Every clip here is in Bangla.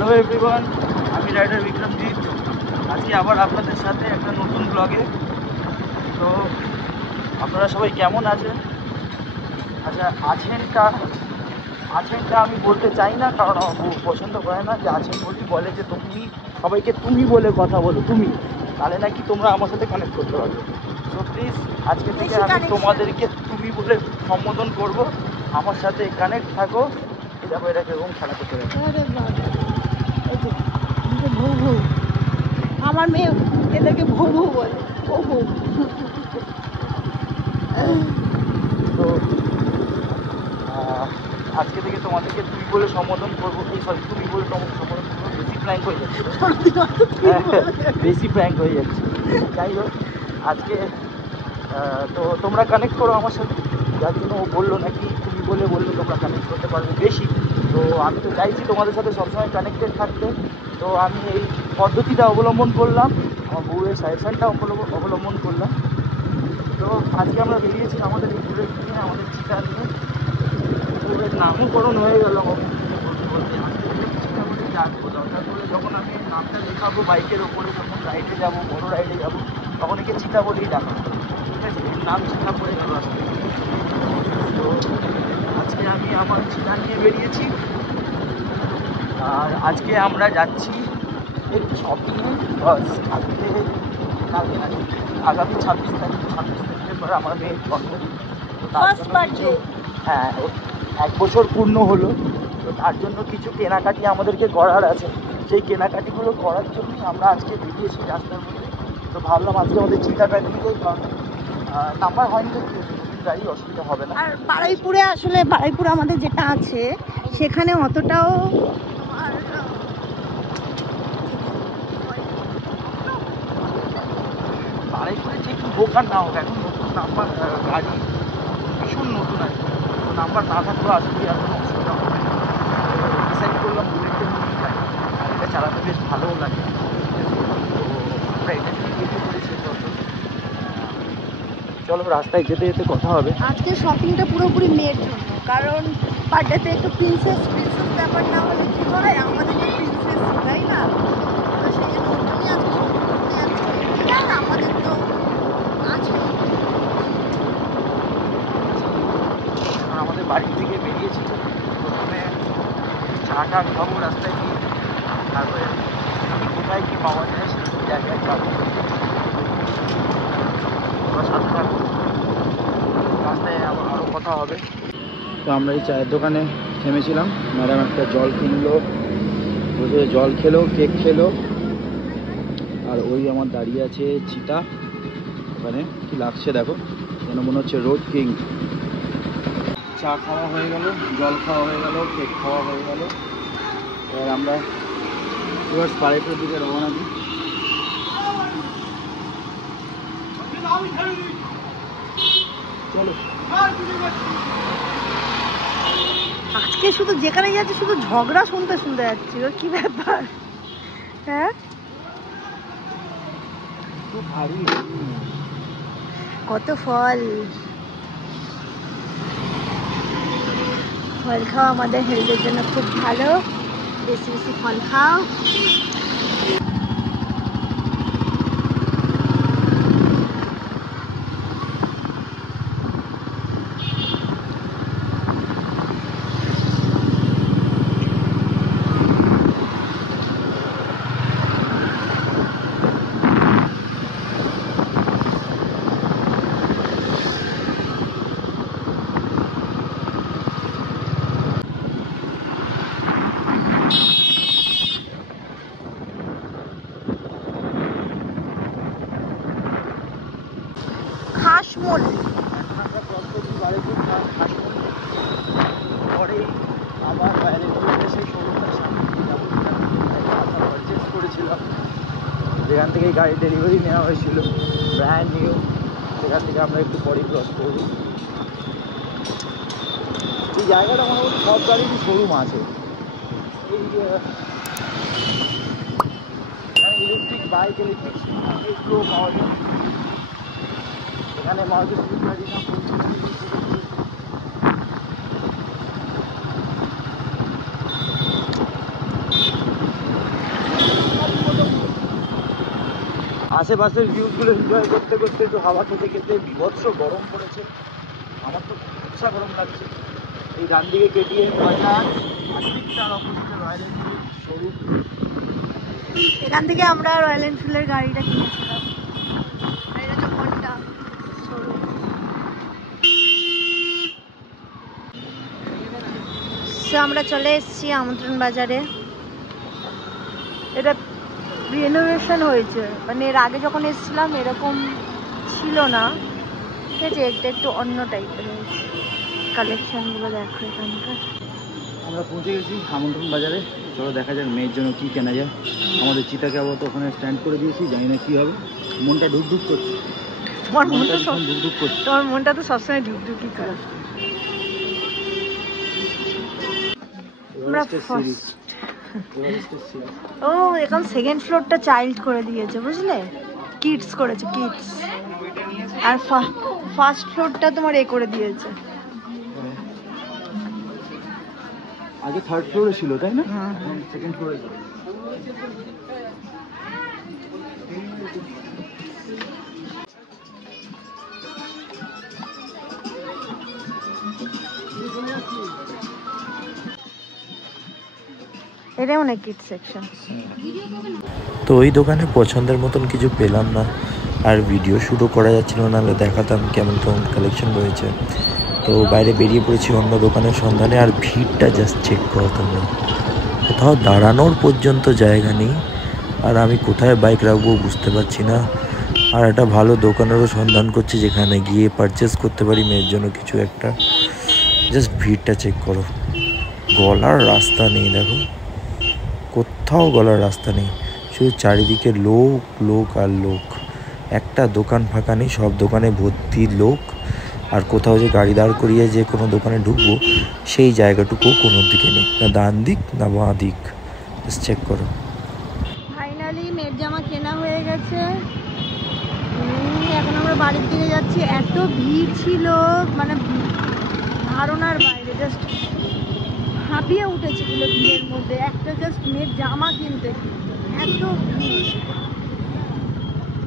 হ্যালো এভরিওয়ান, আমি রাইডার বিক্রমজিৎ। আজকে আবার আপনাদের সাথে একটা নতুন ব্লগে। তো আপনারা সবাই কেমন আছেন? আচ্ছা, আছেনটা আমি বলতে চাই না, কারণ আমার বউ পছন্দ করে না যে আছেন বলি। বলে যে তুমি সবাইকে তুমি বলে কথা বলো, তুমি, তাহলে নাকি তোমরা আমার সাথে কানেক্ট করতে পারবে। তো প্লিজ আজকে থেকে আমি তোমাদেরকে তুমি বলে সম্বোধন করব। আমার সাথে কানেক্ট থাকো। এই দেখো, এটা কিরকম খেলা করতে পারে। ভৌ ভৌ, আমার মেয়ে এদেরকে ভৌ ভৌ বলে। ভৌ ভৌ। তো আজকে থেকে তোমাদেরকে তুই বলে সম্বোধন করবো। এই সরি, তুমি বলে সম্বোধন করবো। বেশি প্র্যাঙ্ক হয়ে যাচ্ছে, বেশি প্র্যাঙ্ক হয়ে যাচ্ছে। যাই হোক, আজকে তো তোমরা কানেক্ট করো আমার সাথে। যার জন্য ও বললো নাকি তুমি বললে তোমরা কানেক্ট করতে পারবে বেশি। তো আমি তো চাইছি তোমাদের সাথে সবসময় কানেক্টেড থাকতে। তো আমি এই পদ্ধতিটা অবলম্বন করলাম, আমার বউয়ের সাজেশনটা অবলম্বন করলাম। তো আজকে আমরা বেরিয়েছি আমাদের এই ঘুরে নিয়ে, আমাদের চিতা নিয়ে। পুকুরের নামকরণ হয়ে গেল বলতে বলতে। আজকে চিতা বলে ডাকবো, দরকার পড়লে যখন আমি নামটা লেখাবো বাইকের ওপরে, যখন রাইডে যাবো, বড় রাইডে যাবো, তখন একে চিতা বলেই ডাকাবো। ঠিক আছে, এর নাম চিতা পড়ে গেল আজকে। তো আজকে আমি আমার চিতা নিয়ে বেরিয়েছি। আর আজকে আমরা যাচ্ছি এই শপিংয়ে। আগামী 26 তারিখের পরে আমার মেয়ের জন্মদিন। হ্যাঁ, 1 বছর পূর্ণ হলো। তো তার জন্য কিছু কেনাকাটি আমাদেরকে করার আছে। সেই কেনাকাটিগুলো করার জন্যই আমরা আজকে বেরিয়েছি রাস্তার মধ্যে। তো ভাবলাম আজকে আমাদের চিন্তাটা নিতেই, কারণ নাম্বার হয়নি তো নতুন গাড়ি, অসুবিধা হবে না। আর বারুইপুরে আসলে বারুইপুর আমাদের যেটা আছে সেখানে অতটাও বারুইপুরে যে একটু বোকার না হোক, এখন নতুন নাম্বার গাড়ি ভীষণ নতুন আছে। তো নাম্বার না থাকলেও আসলে আর কোনো অসুবিধা হবে না। ডিসাইড করলাম বুলেটটা নিয়েই যাই। আর এটা চালাতে বেশ ভালোও লাগে। তো আমরা এটা নিয়ে বেরিয়ে পড়েছি। চলো, রাস্তায় যেতে যেতে কথা হবে। আজকে শপিংটা পুরোপুরি মেয়ের জন্য, কারণ বার্থডেতে একটু প্রিন্সেস ব্যাপার না হলে কি হয়, আমাদের তো প্রিন্সেস, তাই না? তো সেই জন্য ওর জন্যই আজকে শপিং করতে যাচ্ছি। আর আমাদের তো আছে, আমাদের বাড়ি থেকে বেরিয়েছি, প্রথমে চাটা খাবো রাস্তায় গিয়ে, তারপরে কোথায় কী পাওয়া যায় সেই জায়গায় যাবো। সাথে থাকবো, রাস্তায় আরও কথা হবে। তো আমরা এই চায়ের দোকানে থেমেছিলাম। ম্যাডাম একটা জল কিনলো, বসে জল খেলো, কেক খেলো। আর ওই আমার দাঁড়িয়ে আছে চিতা। ওখানে কি লাগছে দেখো, যেন মনে হচ্ছে রোড কিং। চা খাওয়া হয়ে গেল, জল খাওয়া হয়ে গেল, কেক খাওয়া হয়ে গেল। এবার আমরা টুয়ার্ডস বারুইপুর দিকে রওনা দিই। চলো। আজকে শুধু যেখানে যাচ্ছে শুধু ঝগড়া শুনতে যাচ্ছি। ওর কি ব্যাপার? হ্যাঁ, খুব ভারী কত ফল খাওয়া আমাদের হেলথের জন্য খুব ভালো। বেশি বেশি ফল খাও। হাঁসমোল পরেই আবার বাইরে সেই শোরুমটার সামনে যাবো, পারচেস করেছিলাম, যেখান থেকে গাড়ি ডেলিভারি নেওয়া হয়েছিল, ব্র্যান্ড নিউ। সেখান থেকে আমরা একটু পরেই ক্রস করবো। এই জায়গাটা মোটামুটি সব গাড়িরই শোরুম আছে। এই ইলেকট্রিক বাইক, ইলেকট্রিক স্কুটিগুলো পাওয়া যায়। এখানে মারুতি সুজুকি গাড়ি না আশেপাশের ভিউগুলো এনজয় করতে করতে, একটু হাওয়া খেতে খেতে। বিভৎস গরম পড়েছে, আমার তো ইচ্ছা গরম লাগছে। এই ডান দিকে কেটিএম, বাজার, আর ঠিক তার অপোজিটে রয়্যাল এনফিল্ড শোরুম। এখান থেকে আমরা রয়্যাল এনফিল্ডের গাড়িটা কিনেছিলাম। আর এটা হচ্ছে হন্ডা শোরুম। আমরা চলে এসেছি আমন্ত্রণ বাজারে। এটা রিনোভেশন হয়েছে, মানে এর আগে যখন এসেছিলাম এরকম ছিল না, ঠিক আছে? এটা একটু অন্য টাইপের হয়েছে। কালেকশনগুলো দেখো এখানকার। আমরা পৌঁছে গেছি আমন্ত্রণ বাজারে। চলো দেখা যাক মেয়ের জন্য কি কেনা যায়। আমাদের চিতাকে আবার ওখানে স্ট্যান্ড করে দিয়েছি, জানি না কী হবে। মনটা ঢুকঢুক করছে, তোমার মনটা ঢুকঢুক করছে। তোমার মনটা তো সবসময় ঢুকঢুকি করে। ও এখন সেকেন্ড ফ্লোরটা চাইল্ড করে দিয়েছে, বুঝলে? কিডস করেছে, কিডস। আর ফার্স্ট ফ্লোরটা তোমার এ করে দিয়েছে। আগে থার্ড ফ্লোরে ছিল, তাই না? সেকেন্ড ফ্লোরে। এটাও অনেক কিডস সেকশন। তো ওই দোকানে পছন্দের মতন কিছু পেলাম না, আর ভিডিও শুটও করা যাচ্ছিল না, দেখাতাম কেমন কেমন কালেকশন রয়েছে। তো বাইরে বেরিয়ে পড়েছি অন্য দোকানের সন্ধানে। আর ভিড়টা জাস্ট চেক করো তোমরা, কোথাও দাঁড়ানোর পর্যন্ত জায়গা নেই। আর আমি কোথায় বাইক রাখবো বুঝতে পারছি না। আর একটা ভালো দোকানেরও সন্ধান করছি যেখানে গিয়ে পারচেস করতে পারি মেয়ের জন্য কিছু একটা। জাস্ট ভিড়টা চেক করো, গলার রাস্তা নেই। দেখো কোথাও গলার রাস্তা নেই, শুধু চারিদিকে লোক লোক আর লোক। একটা দোকান ফাঁকা নেই, সব দোকানে ভর্তি লোক। আর কোথাও যে গাড়ি দাঁড় করিয়ে যে কোনো দোকানে ঢুকবো সেই জায়গাটুকুও কোনো দিকে নেই, না ডান দিক না বাঁ দিক। জাস্ট চেক করো। ফাইনালি মেয়ের জামা কেনা হয়ে গেছে। এখন আমরা বাড়ির দিকে যাচ্ছি। এত ভিড় ছিল, মানে ধারণার বাইরে। জাস্ট হাঁপিয়ে উঠেছিল ভিড়ের মধ্যে, একটা জাস্ট মেয়ের জামা কিনতে এত ভিড়।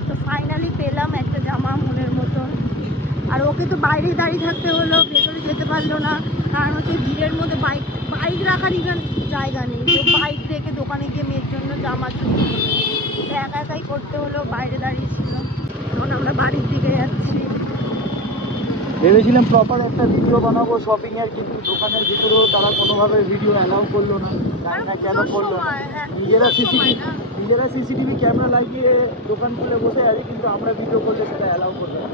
তো ফাইনালি পেলাম একটা জামা মনের মতন। আর ওকে তো বাইরে দাঁড়িয়ে থাকতে হলো, ভেতরে যেতে পারলো না, কারণ হচ্ছে ভিড়ের মধ্যে বাইক রাখার জায়গা নেই। তো বাইক রেখে দোকানে গিয়ে মেয়ের জন্য জামা চুরি একা একাই করতে হলো, বাইরে দাঁড়িয়েছিল। এখন আমরা বাড়ির দিকে যাচ্ছি। ভেবেছিলাম প্রপার একটা ভিডিও বানাবো শপিং এর, কিন্তু দোকানের ভিতরেও তারা কোনোভাবে ভিডিও অ্যালাউ করলো না, জানি না কেন করলো না। নিজেরা সিসিটিভি ক্যামেরা লাগিয়ে দোকান খুলে বসে আছে, কিন্তু আমরা ভিডিও করলে সেটা অ্যালাউ করবে না।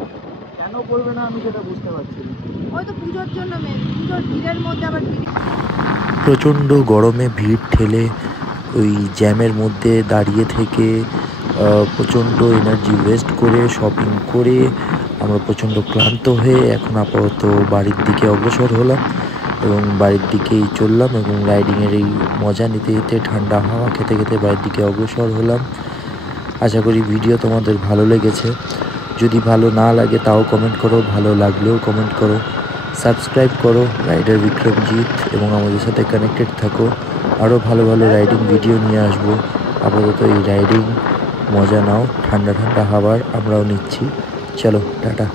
কেন করবে না আমি সেটা বুঝতে পারছি না। হয়তো পুজোর জন্য, পুজোর ভিড়ের মধ্যে আবার প্রচণ্ড গরমে ভিড় ঠেলে ওই জ্যামের মধ্যে দাঁড়িয়ে থেকে প্রচণ্ড এনার্জি ওয়েস্ট করে শপিং করে আমরা প্রচণ্ড ক্লান্ত হয়ে এখন আপাতত বাড়ির দিকে অগ্রসর হলাম এবং বাড়ির দিকেই চললাম এবং রাইডিংয়ের এই মজা নিতে নিতে ঠান্ডা হাওয়া খেতে খেতে বাড়ির দিকে অগ্রসর হলাম। আশা করি ভিডিও তোমাদের ভালো লেগেছে। যদি ভালো না লাগে তাও কমেন্ট করো, ভালো লাগলেও কমেন্ট করো, সাবস্ক্রাইব করো রাইডার বিক্রমজিৎ এবং আমাদের সাথে কানেক্টেড থাকো। আরও ভালো ভালো রাইডিং ভিডিও নিয়ে আসবো। আপাতত এই রাইডিং মজা নাও, ঠান্ডা ঠান্ডা হাওয়ার আমরাও নিচ্ছি। চলো টাটা।